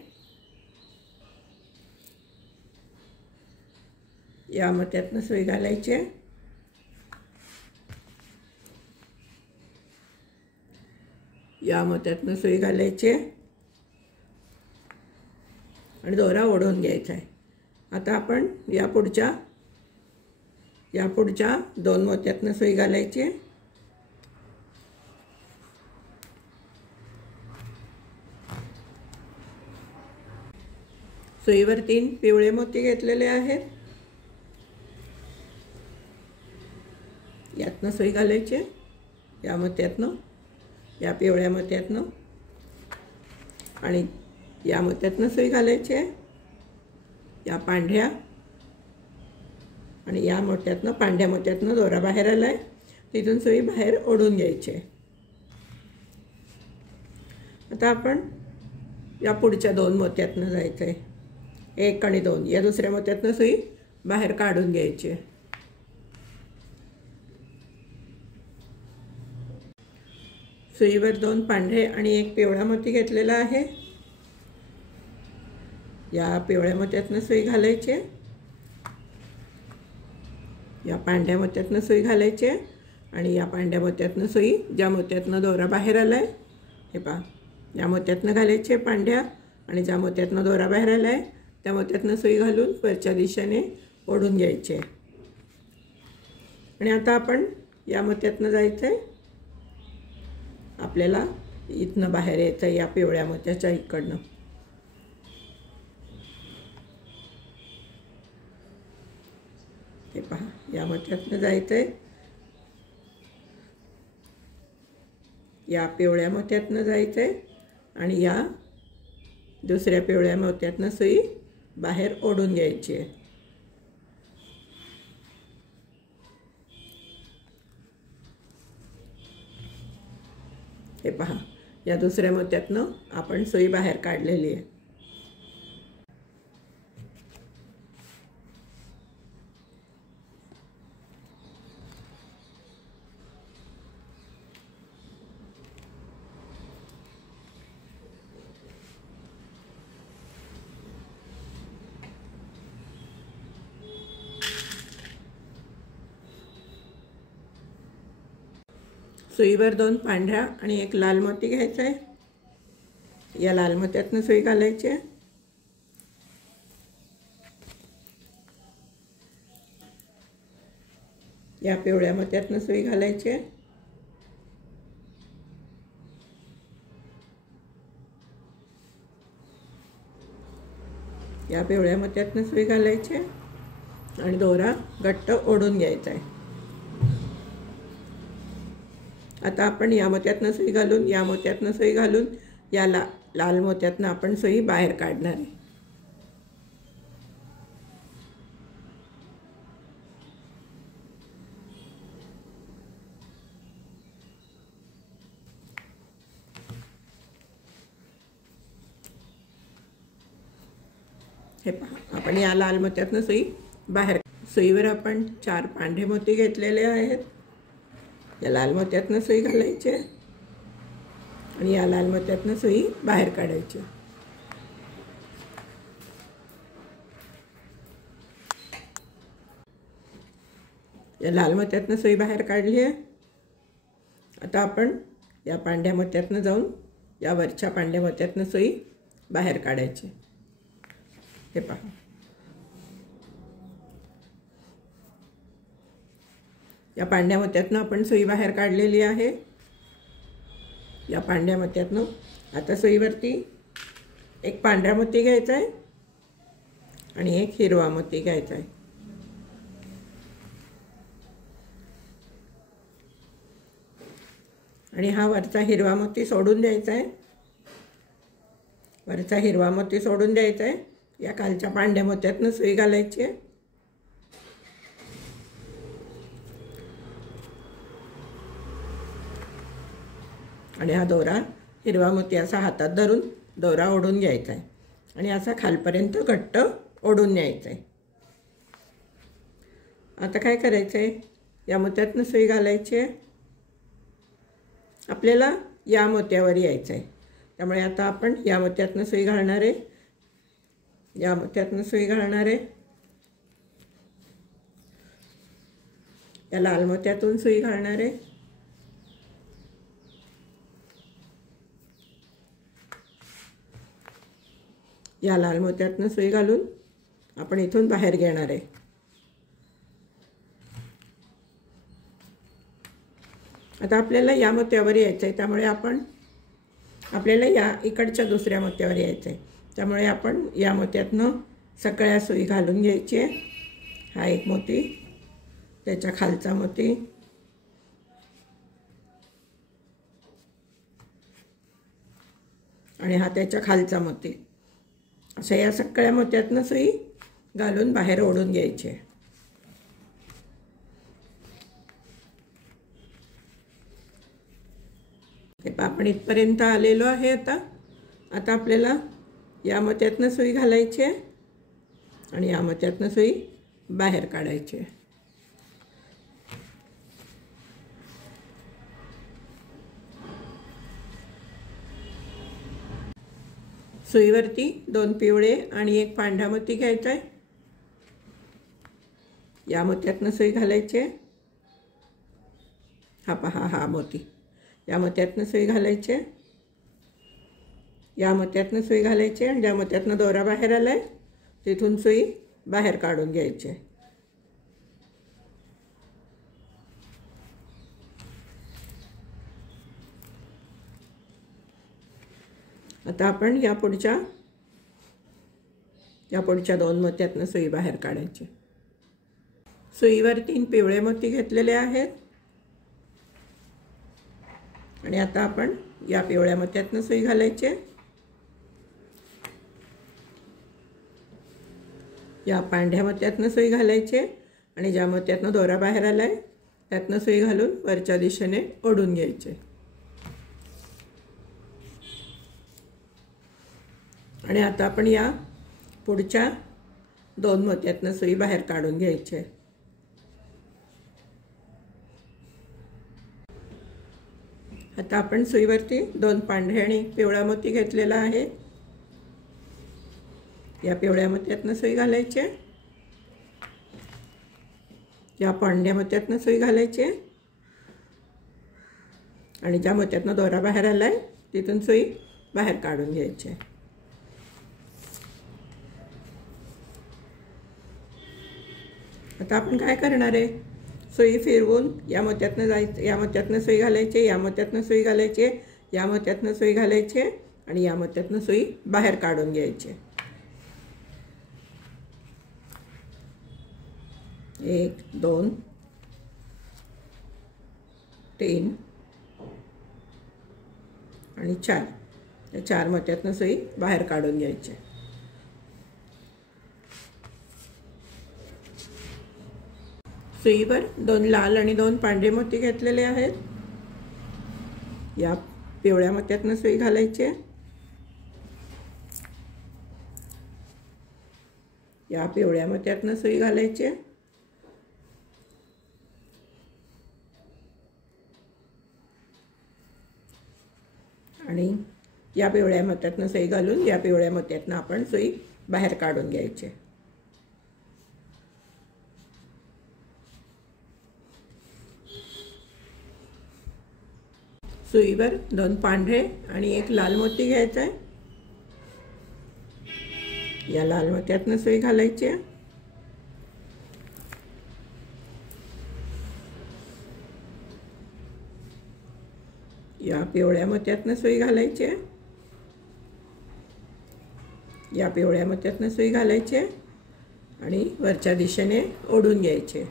या मोत्यातनं सुई घालायची आहे, या मोत्यातनं सुई घालायची आहे आणि दोरा ओढून घ्यायचा आहे. आता आपण या पुढच्या 2 मोत्यातनं सुई घालायची, सुईवर 3 पिवळे मोती घेतलेले आहेत. यातनं सुई घालायची, या मोत्यातनं, या पिवळ्या मोत्यातनं आणि या मोत्यातनं सुई घालायची, या पांढऱ्या आणि या मोत्यातनं पांढऱ्या मोत्यातनं दोरा बाहेर आला आहे, तिथून सुई बाहेर ओढून घ्यायची आहे. आता आपण या पुढच्या 2 मोत्यातनं जायचं आहे, 1 आणि 2. या दुसऱ्या मोत्यातनं सुई बाहेर काढून घ्यायची आहे. सुईवर 2 पांढरे आणि 1 पिवळा मोती घेतलेला आहे. या पिवळ्या मोत्यातनं सुई घालायची आहे, या पांढऱ्या मोत्यातनं सुई घालायची आहे आणि या पांढऱ्या मोत्यातनं सुई, ज्या मोत्यातनं दोरा बाहेर आला आहे हे पहा, या मोत्यातनं घालायची आहे पांढऱ्या, आणि ज्या मोत्यातनं दोरा बाहेर आला आहे त्या मोत्यातनं सुई घालून वरच्या दिशेने ओढून घ्यायची आहे. आणि आता आपण या मोत्यातनं जायचं आहे, आपल्याला इथनं बाहेर यायचं आहे या पिवळ्या मोत्याच्या इकडनं. हे पहा, या मोत्यातनं जायचं आहे, या पिवळ्या मोत्यातनं जायचं आहे आणि या दुसऱ्या पिवळ्या मोत्यातनं सुई बाहेर ओढून घ्यायची आहे. हे पहा, या दुसऱ्या मोत्यातनं आपण सुई बाहेर काढलेली आहे. सुईवर 2 पांढऱ्या आणि 1 लाल मोती घ्यायचा आहे. या लाल मोत्यातनं सुई घालायची आहे. या पिवळ्या मोत्यातनं सुई घालायची आहे. या पिवळ्या मोत्यातनं सुई घालायची आहे आणि दोरा घट्ट ओढून घ्यायचा आहे. आता आपण या मोत्यातनं सुई घालून, या मोत्यातनं सुई घालून, या लाल मोत्यातनं आपण सुई बाहेर काढणार आहे. हे पहा, आपण या लाल मोत्यातनं सुई बाहेर, सुईवर आपण 4 पांढरे मोती घेतलेले आहेत. या लाल मोत्यातनं सुई घालायची आहे आणि या लाल मोत्यातनं सुई बाहेर काढायची. या लाल मोत्यातनं सुई बाहेर काढली आहे. आता आपण या पांढऱ्या मोत्यातनं जाऊन या वरच्या पांढऱ्या मोत्यातनं सुई बाहेर काढायची. हे पहा, या पांढऱ्या मोत्यातनं आपण सुई बाहेर काढलेली आहे. या पांढऱ्या मोत्यातनं आता सुईवरती 1 पांढरा मोती घ्यायचा आहे आणि 1 हिरवा मोती घ्यायचा आहे. आणि हा वरचा हिरवा मोती सोडून द्यायचा आहे. वरचा हिरवा मोती सोडून द्यायचा आहे. या खालच्या पांढऱ्या मोत्यातनं सुई घालायची आहे. आणि हा दोरा हिरवा मोती असा हातात धरून दोरा ओढून घ्यायचा आहे आणि असा खालपर्यंत घट्ट ओढून न्यायचा आहे. आता काय करायचं आहे, या मोत्यातनं सुई घालायची आहे. आपल्याला या मोत्यावर यायचं आहे, त्यामुळे आता आपण या मोत्यातनं सुई घालणार आहे. या मोत्यातनं सुई घालणार आहे. या लाल मोत्यातून सुई घालणार आहे. या लाल मोत्यातनं सुई घालून आपण इथून बाहेर घेणार आहे. आता आपल्याला या मोत्यावर यायचं आहे, त्यामुळे आपल्याला या इकडच्या दुसऱ्या मोत्यावर यायचं आहे. त्यामुळे आपण या मोत्यातनं सगळ्या सुई घालून घ्यायची आहे. हा 1 मोती, त्याच्या खालचा मोती, आणि हा त्याच्या खालचा मोती, अशा या सगळ्या मोत्यातनं सुई घालून बाहेर ओढून घ्यायची आहे. हे पहा आपण इथपर्यंत आलेलो आहे। आता आपल्याला या मोत्यातनं सुई घालायची आहे आणि या मोत्यातनं सुई बाहेर काढायची आहे। सुईवरती 2 पिवळे आणि 1 पांढरा मोती घ्यायचा आहे। या मोत्यातनं सुई घालायची आहे। हा पहा हा मोती, या मोत्यातनं सुई घालायची आहे। या मोत्यातनं सुई घालायची आणि ज्या मोत्यातनं दोरा बाहेर आलाय तिथून सुई बाहेर काढून घ्यायची आहे। आता आपण या पुढच्या 2 मोत्यातनं सुई बाहेर काढायची। सुईवर 3 पिवळे मोती घेतलेले आहेत आणि आता आपण या पिवळ्या मोत्यातनं सुई घालायची। या पांढऱ्या मोत्यातनं सुई घालायची आणि ज्या मोत्यातनं दोरा बाहेर आलाय त्यातनं सुई घालून वरच्या दिशेने ओढून घ्यायचे आणि आता आपण या पुढच्या 2 मोत्यातनं सुई बाहेर काढून घ्यायची। आता आपण सुईवरती 2 पांढरे आणि पिवळा मोती घेतलेला आहे। या पिवळ्या मोत्यातनं सुई घालायची, या पांढऱ्या मोत्यातनं सुई घालायची आणि ज्या मोत्यातनं दोरा बाहेर आलाय तिथून सुई बाहेर काढून घ्यायची। आता आपण काय करणार आहे, सुई फिरवून या मोत्यातनं जायचं, या मोत्यातनं सुई घालायची, या मोत्यातनं सुई घालायची, या मोत्यातनं सुई घालायची आणि या मोत्यातनं सुई बाहेर काढून घ्यायची। 1 2 3 आणि 4, या 4 मोत्यातनं सुई बाहेर काढून घ्यायची। सुईवर 2 लाल आणि 2 पांढरे मोती घेतलेले आहेत। या पिवळ्या मोत्यातनं सुई घालायची, या पिवळ्या मोत्यातनं सुई घालायची आणि या पिवळ्या मोत्यातनं सुई घालून या पिवळ्या मोत्यातनं आपण सुई बाहेर काढून घ्यायची। सुईवर 2 पांढरे आणि 1 लाल मोती घ्यायचा आहे। या लाल मोत्यातनं सुई घालायची, या पिवळ्या मोत्यातनं सुई घालायची, या पिवळ्या मोत्यातनं सुई घालायची आणि वरच्या दिशेने ओढून घ्यायचे।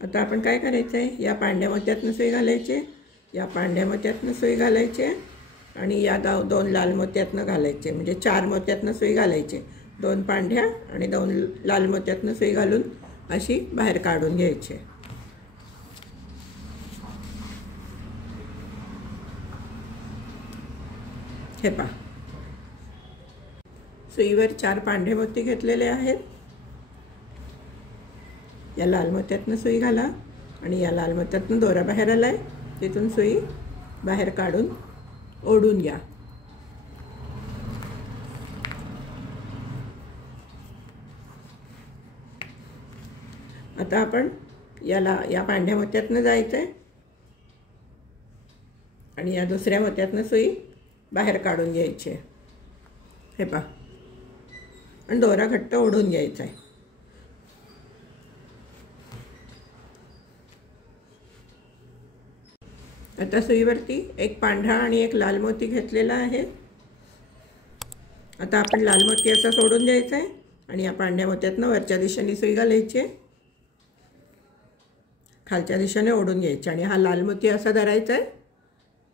आता आपण काय करायचं आहे, या पांढऱ्या मोत्यातनं सुई घालायची, या पांढऱ्या मोत्यातनं सुई घालायची आणि या 2 लाल मोत्यातनं घालायचे, म्हणजे 4 मोत्यातनं सुई घालायची। 2 पांढऱ्या आणि 2 लाल मोत्यातनं सुई घालून अशी बाहेर काढून घ्यायची। हे पहा, सुईवर 4 पांढरे मोती घेतलेले आहेत। या लाल मोत्यातनं सुई घाला आणि या लाल मोत्यातनं दोरा बाहेर आलाय तिथून सुई बाहेर काढून ओढून घ्या। आता आपण या पांढऱ्या मोत्यातनं जायचंय आणि या दुसऱ्या मोत्यातनं सुई बाहेर काढून घ्यायची। हे पहा, आणि दोरा घट्ट ओढून घ्यायचा आहे। आता सुईवरती 1 पांढरा आणि 1 लाल मोती घेतलेला आहे। आता आपण लाल मोती असा सोडून द्यायचा आहे आणि या पांढऱ्या मोत्यातनं वरच्या दिशेने सुई घालायची, खालच्या दिशेने ओढून घ्यायची आणि हा लाल मोती असा धरायचा आहे।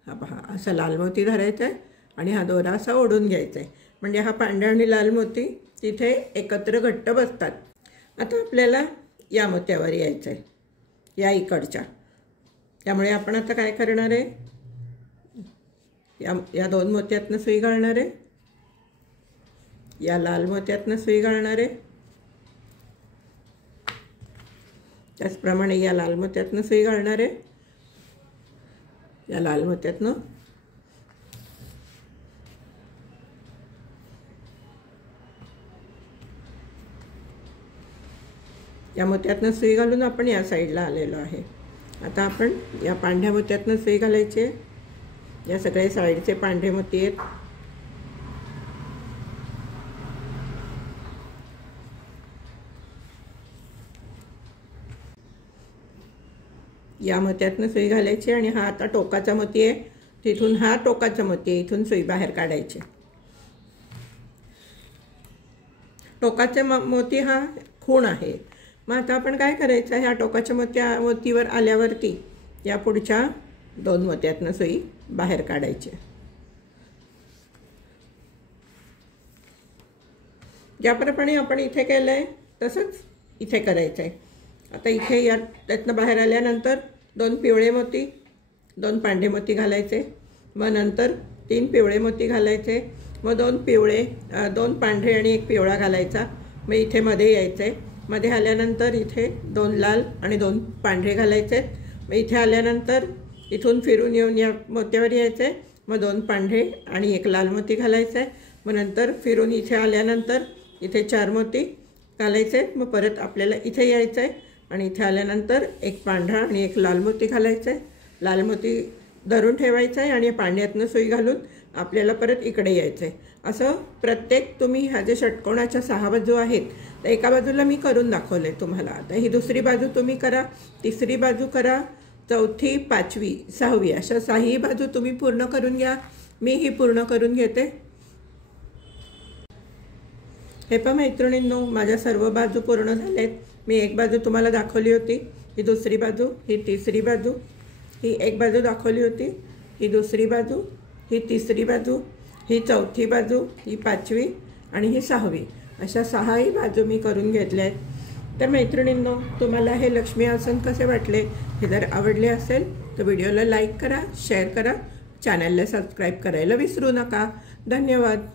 हा पहा, असा लाल मोती धरायचा आहे आणि हा दोरा असा ओढून घ्यायचा आहे, म्हणजे हा पांढरा आणि लाल मोती तिथे एकत्र घट्ट बसतात। आता आपल्याला या मोत्यावर यायचं आहे, या इकडच्या. त्यामुळे आपण आता काय करणार आहे, या 2 मोत्यातनं सुई घालणार आहे, या लाल मोत्यातनं सुई घालणार आहे, त्याचप्रमाणे या लाल मोत्यातनं सुई घालणार आहे, या लाल मोत्यातनं, या मोत्यातनं सुई घालून आपण या साईडला आलेलो आहे. आता आपण या पांढऱ्या मोत्यातनं सुई घालायची. या सगळे साईडचे पांढरे मोती आहेत. या मोत्यातनं सुई घालायची आणि हा आता टोकाचा मोती आहे, तिथून हा टोकाचा मोती आहे, इथून सुई बाहेर काढायची. टोकाचे मोती हा खूण आहे. मग आता आपण काय करायचं, ह्या टोकाच्या मोतीवर आल्यावरती या पुढच्या 2 मोत्यातनं सुई बाहेर काढायची. ज्याप्रमाणे आपण इथे केलं आहे तसंच इथे करायचं आहे. आता इथे या त्यातनं बाहेर आल्यानंतर 2 पिवळे मोती, 2 पांढरे मोती घालायचे. मग नंतर 3 पिवळे मोती घालायचे. मग 2 पांढरे आणि 1 पिवळा घालायचा. मग इथे मध्ये यायचं आहे. मध्ये आल्यानंतर इथे 2 लाल आणि 2 पांढरे घालायचे. मग इथे आल्यानंतर इथून फिरून येऊन या मोत्यावर यायचं आहे. मग 2 पांढरे आणि 1 लाल मोती घालायचं आहे. मग नंतर फिरून इथे आल्यानंतर इथे 4 मोती घालायचे आहेत. मग परत आपल्याला इथे यायचं आहे आणि इथे आल्यानंतर 1 पांढरा आणि 1 लाल मोती घालायचं आहे. लाल मोती धरून ठेवायचं आहे आणि पांढऱ्यातनं सुई घालून आपल्याला परत इकडे यायचं आहे. असं प्रत्येक तुम्ही ह्या जे षटकोनाच्या 6 बाजू आहेत तर एका बाजूला मी करून दाखवले तुम्हाला. आता ही दुसरी बाजू तुम्ही करा, तिसरी बाजू करा, चौथी, 5वी, 6वी अशा 6ही बाजू तुम्ही पूर्ण करून घ्या. मी ही पूर्ण करून घेते. हे पण मैत्रिणींनो, माझ्या सर्व बाजू पूर्ण झालेत. मी एक बाजू तुम्हाला दाखवली होती, ही दुसरी बाजू, ही तिसरी बाजू, ही एक बाजू दाखवली होती, ही दुसरी बाजू, ही तिसरी बाजू, ही चौथी बाजू, ही 5वी आणि ही 6वी अशा 6ही बाजू मी करून घेतल्या आहेत. तर मैत्रिणींनो, तुम्हाला हे लक्ष्मी आसन कसे वाटले, हे जर आवडले असेल तर व्हिडिओला लाईक करा, शेअर करा, चॅनलला सबस्क्राईब करायला विसरू नका. धन्यवाद.